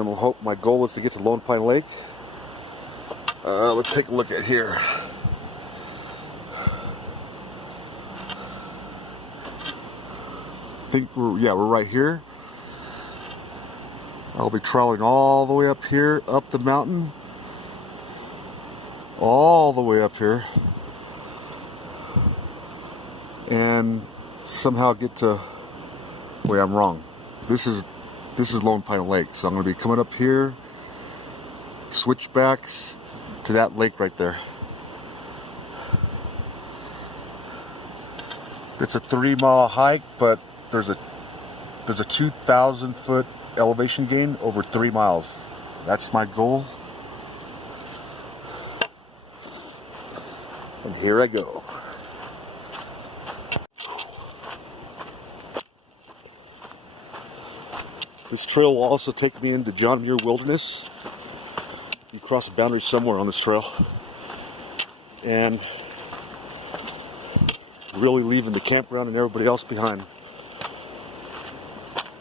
and my goal is to get to Lone Pine Lake. Let's take a look at here. I think we're right here. I'll be traveling all the way up here, up the mountain, all the way up here, and somehow get to. Wait, I'm wrong. This is Lone Pine Lake, so I'm going to be coming up here, switchbacks to that lake right there. It's a 3-mile hike, but there's a 2,000 foot elevation gain over 3 miles. That's my goal. And here I go. This trail will also take me into John Muir Wilderness. You cross a boundary somewhere on this trail. And really leaving the campground and everybody else behind.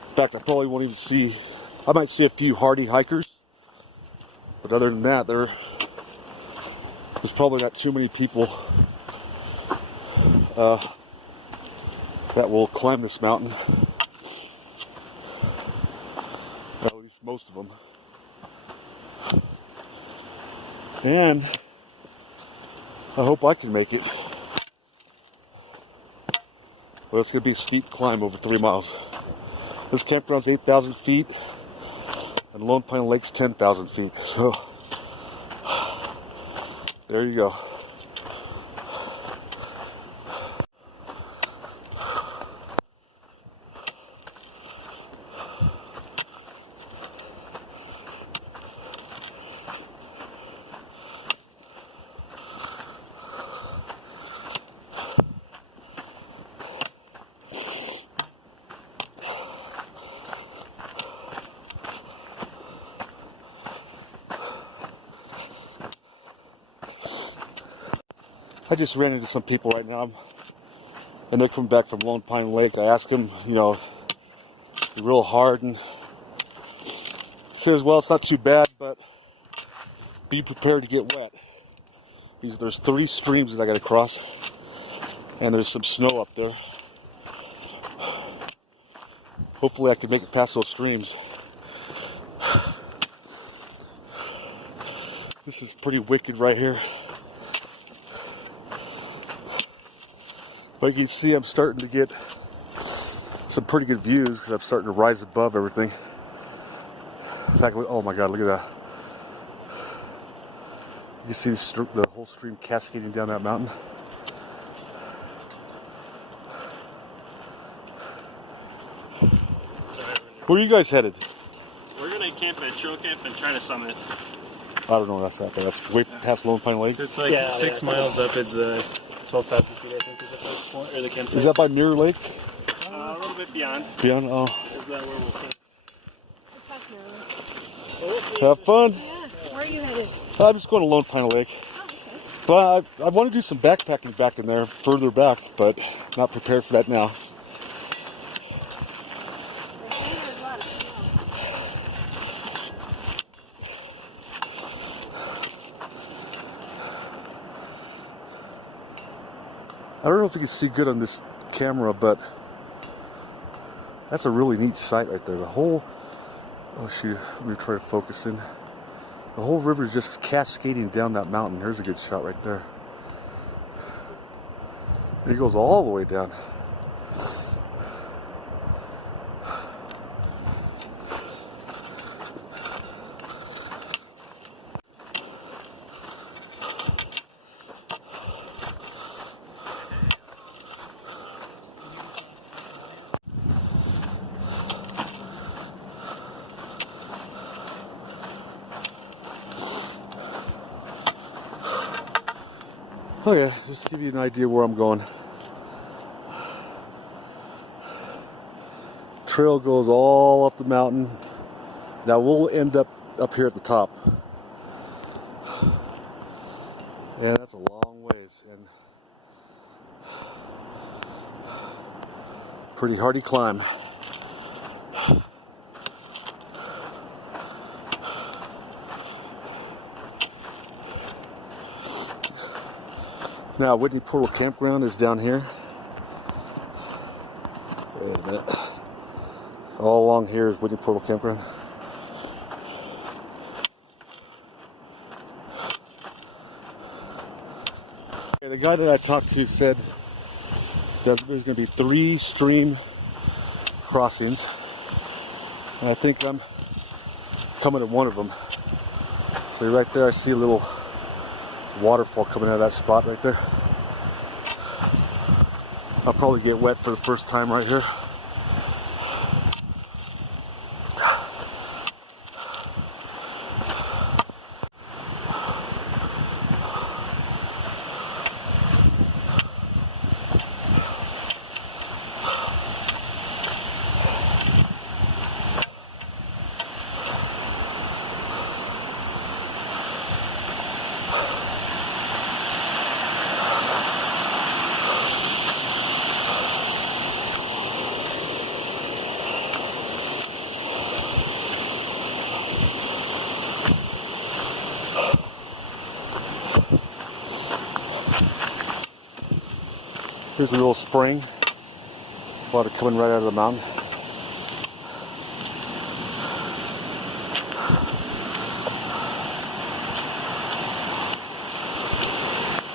In fact, I probably won't even see, I might see a few hardy hikers. But other than that, there's probably not too many people that will climb this mountain. At least most of them. And I hope I can make it. But it's going to be a steep climb over 3 miles. This campground's 8,000 feet, and Lone Pine Lake's 10,000 feet. So, there you go. I just ran into some people right now, and they're coming back from Lone Pine Lake. I asked them, it's real hard, and he says, well, it's not too bad, but be prepared to get wet. Because there's 3 streams that I got to cross, and there's some snow up there. Hopefully I can make it past those streams. This is pretty wicked right here. But you can see I'm starting to get some pretty good views because I'm starting to rise above everything. In fact, oh my God, look at that. You can see the whole stream cascading down that mountain. Where are you guys headed? We're going to camp at Trail Camp and try to summit. I don't know, that's out there. That's way past Lone Pine Lake. So it's like 6 miles up is the 12,000 feet, I think, is the place for, or the campsite. Is that by Muir Lake? A little bit beyond. Beyond? Oh. Is that where we'll camp? Have fun. Yeah. Where are you headed? I'm just going to Lone Pine Lake. Oh, okay. But I want to do some backpacking back in there, further back, but not prepared for that now. I don't know if you can see good on this camera, but that's a really neat sight right there. The whole, oh shoot, let me try to focus in. The whole river is just cascading down that mountain. There's a good shot right there. And it goes all the way down. Okay, just to give you an idea where I'm going. Trail goes all up the mountain. Now we'll end up here at the top. And that's a long ways, and pretty hardy climb. Now, Whitney Trail Campground is down here. Wait a minute. All along here is Whitney Trail Campground. Okay, the guy that I talked to said that there's going to be 3 stream crossings, and I think I'm coming to one of them. So right there I see a little waterfall coming out of that spot right there. I'll probably get wet for the first time right here. Here's a little spring, water coming right out of the mountain.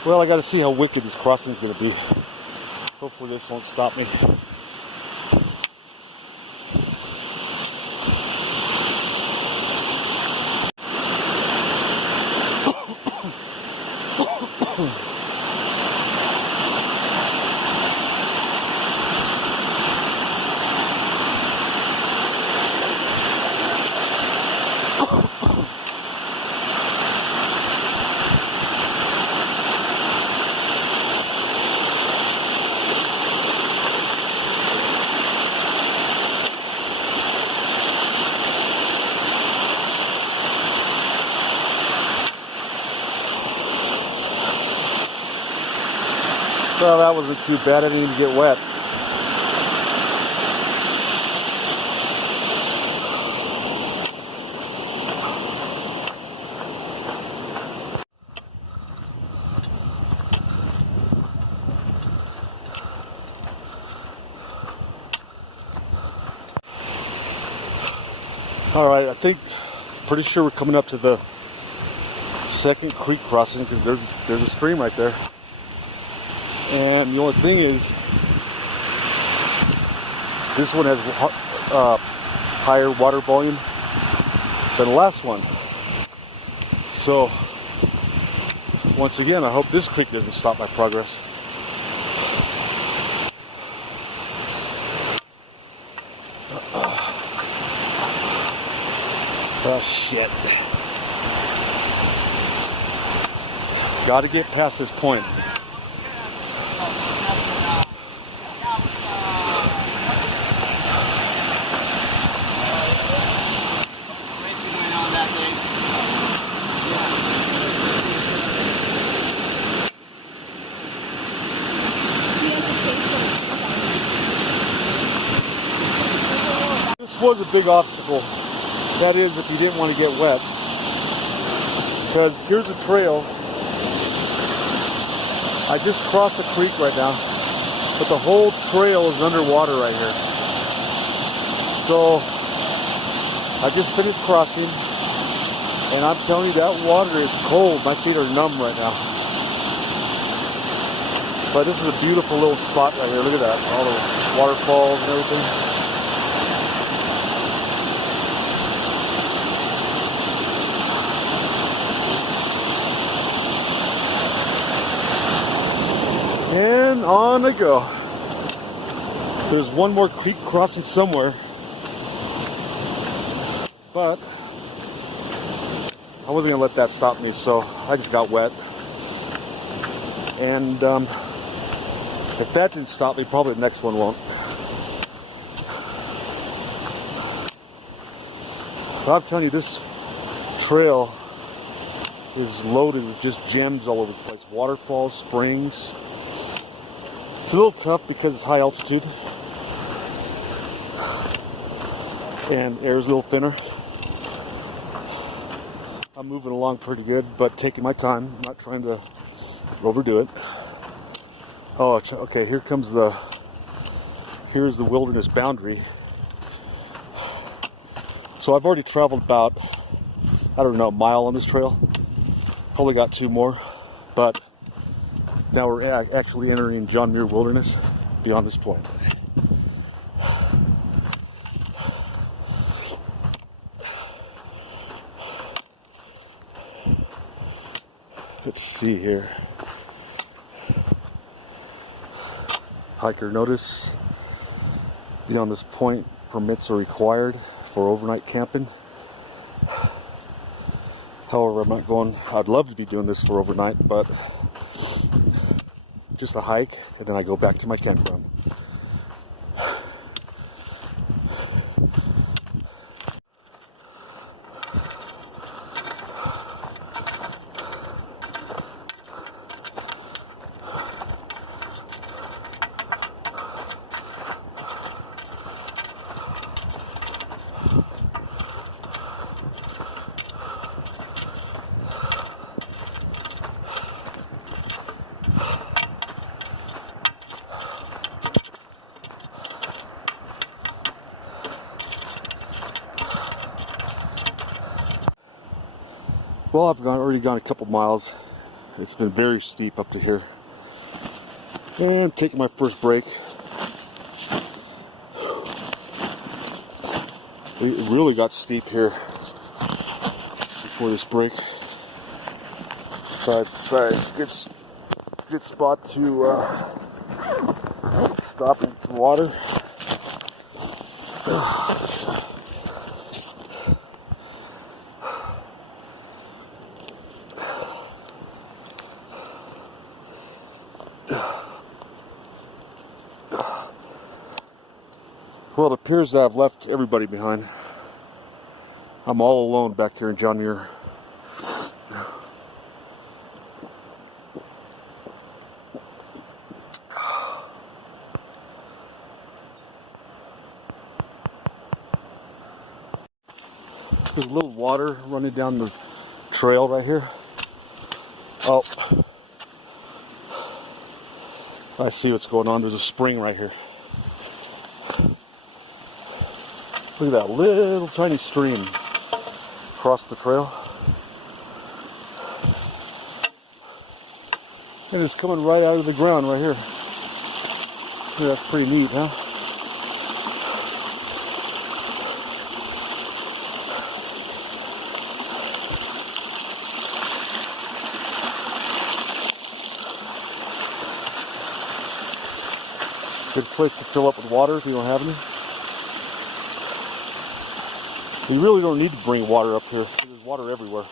Well, I got to see how wicked this crossing is going to be. Hopefully this won't stop me. Well, that wasn't too bad. I didn't even get wet. All right, I think, pretty sure we're coming up to the second creek crossing because there's a stream right there. And the only thing is, this one has higher water volume than the last one. So, once again, I hope this creek doesn't stop my progress. Oh, shit. Gotta get past this point. This was a big obstacle. That is, if you didn't want to get wet. Because here's a trail. I just crossed the creek right now, but the whole trail is underwater right here. So I just finished crossing, and I'm telling you, that water is cold. My feet are numb right now. But this is a beautiful little spot right here. Look at that, all the waterfalls and everything. And on I go. There's one more creek crossing somewhere, but I wasn't gonna let that stop me, so I just got wet. And if that didn't stop me, probably the next one won't. But I'm telling you, this trail is loaded with just gems all over the place. Waterfalls, springs. It's a little tough because it's high altitude and air's a little thinner. I'm moving along pretty good, but taking my time. I'm not trying to overdo it. Oh, okay. Here's the wilderness boundary. So I've already traveled about, I don't know, a mile on this trail. Probably got 2 more, but now we're actually entering John Muir Wilderness beyond this point. Let's see here. Hiker notice: beyond this point, permits are required for overnight camping. However, I'm not going. I'd love to be doing this for overnight, but just a hike, and then I go back to my campground. Well, I've already gone a couple miles. It's been very steep up to here. And I'm taking my first break. It really got steep here before this break. So I decided good spot to stop and get some water. Well, it appears that I've left everybody behind. I'm all alone back here in John Muir. There's a little water running down the trail right here. Oh, I see what's going on. There's a spring right here. Look at that little tiny stream across the trail. And it's coming right out of the ground right here. Yeah, that's pretty neat, huh? Good place to fill up with water if you don't have any. You really don't need to bring water up here. There's water everywhere.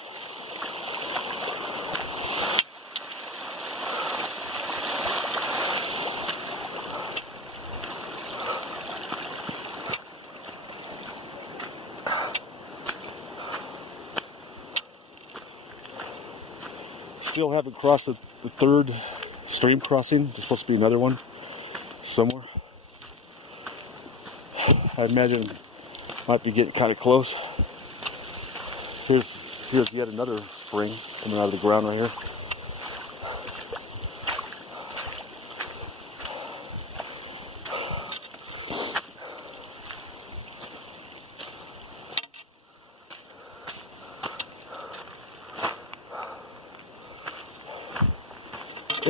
Still haven't crossed the third stream crossing. There's supposed to be another one somewhere. I imagine might be getting kind of close. Here's yet another spring coming out of the ground right here.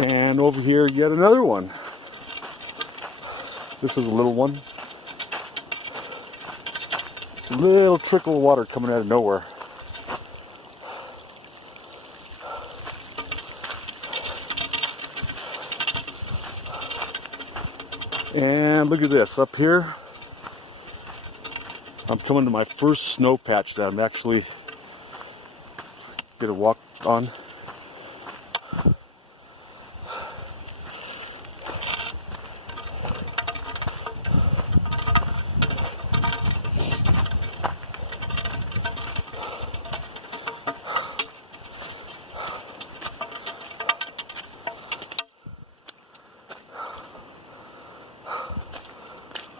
And over here, yet another one. This is a little one. It's a little trickle of water coming out of nowhere. And look at this, up here, I'm coming to my first snow patch that I'm actually gonna walk on.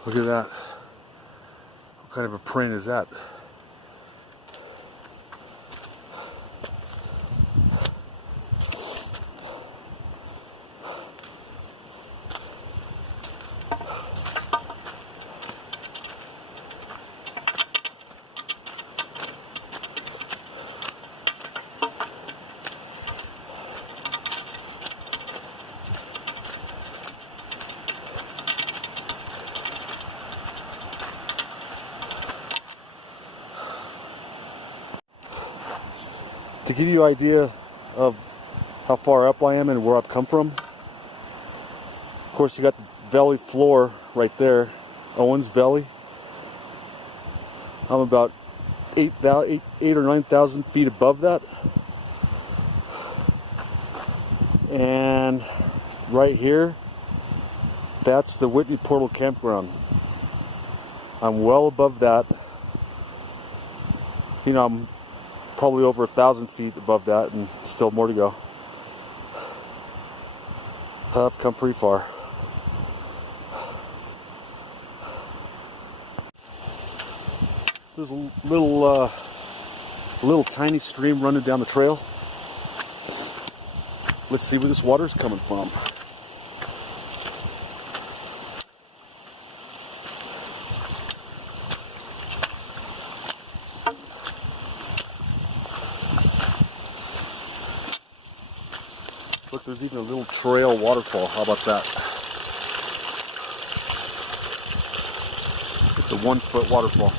Look at that. What kind of a print is that? To give you an idea of how far up I am and where I've come from, of course you got the valley floor right there, Owens Valley. I'm about 8 or 9,000 feet above that. And right here, that's the Whitney Portal Campground. I'm well above that. You know, I'm probably over 1,000 feet above that and still more to go. I've come pretty far. There's a little tiny stream running down the trail. Let's see where this water's coming from. Look, there's even a little trail waterfall. How about that? It's a 1-foot waterfall.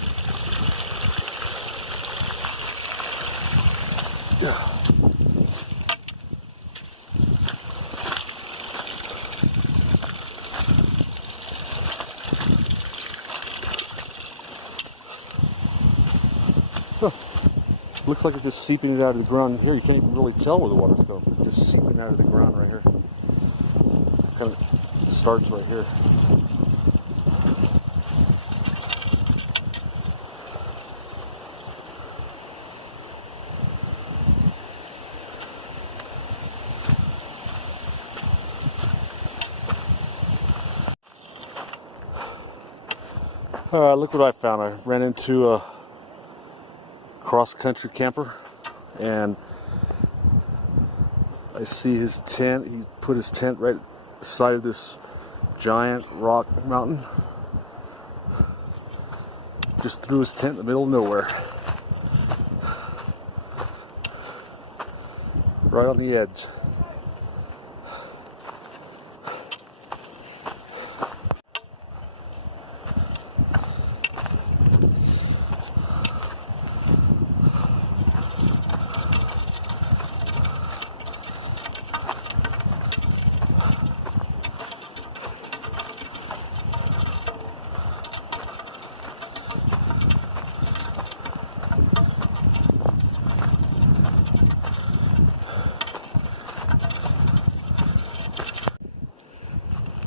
Looks like it's just seeping it out of the ground here. You can't even really tell where the water's going. It's just seeping out of the ground right here. It kind of starts right here. Alright, look what I found. I ran into a cross-country camper, and I see his tent. He put his tent right beside of this giant rock mountain. Just threw his tent in the middle of nowhere. Right on the edge.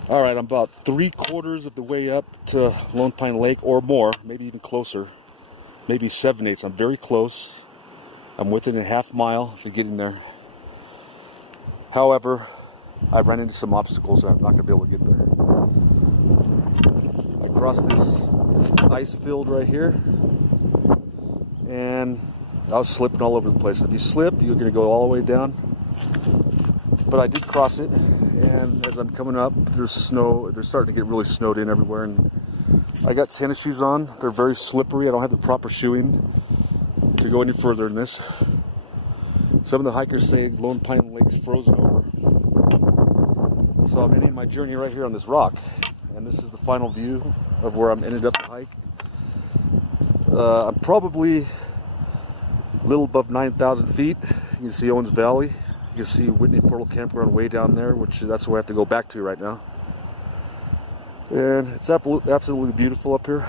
Alright, I'm about 3/4 of the way up to Lone Pine Lake, or more, maybe even closer. Maybe 7/8. I'm very close. I'm within a half mile of getting there. However, I've run into some obstacles and I'm not going to be able to get there. I crossed this ice field right here, and I was slipping all over the place. If you slip, you're going to go all the way down. But I did cross it, and as I'm coming up, there's snow. They're starting to get really snowed in everywhere, and I got tennis shoes on. They're very slippery. I don't have the proper shoeing to go any further in this. Some of the hikers say Lone Pine Lake's frozen over. So I'm ending my journey right here on this rock, and this is the final view of where I'm ended up the hike. I'm probably a little above 9,000 feet. You can see Owens Valley. You can see Whitney Portal Campground way down there, which that's where I have to go back to right now. And it's absolutely beautiful up here.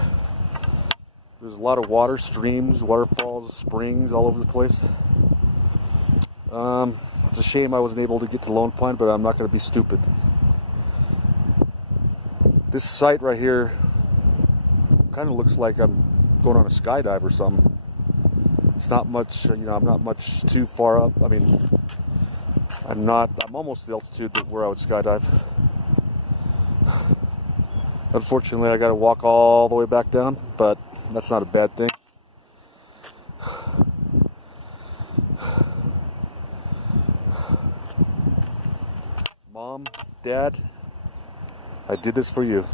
There's a lot of water, streams, waterfalls, springs all over the place. It's a shame I wasn't able to get to Lone Pine, but I'm not going to be stupid. This site right here kind of looks like I'm going on a skydive or something. It's not much, I'm not much too far up. I mean, I'm almost the altitude where I would skydive. Unfortunately, I got to walk all the way back down, but that's not a bad thing. Mom, Dad, I did this for you.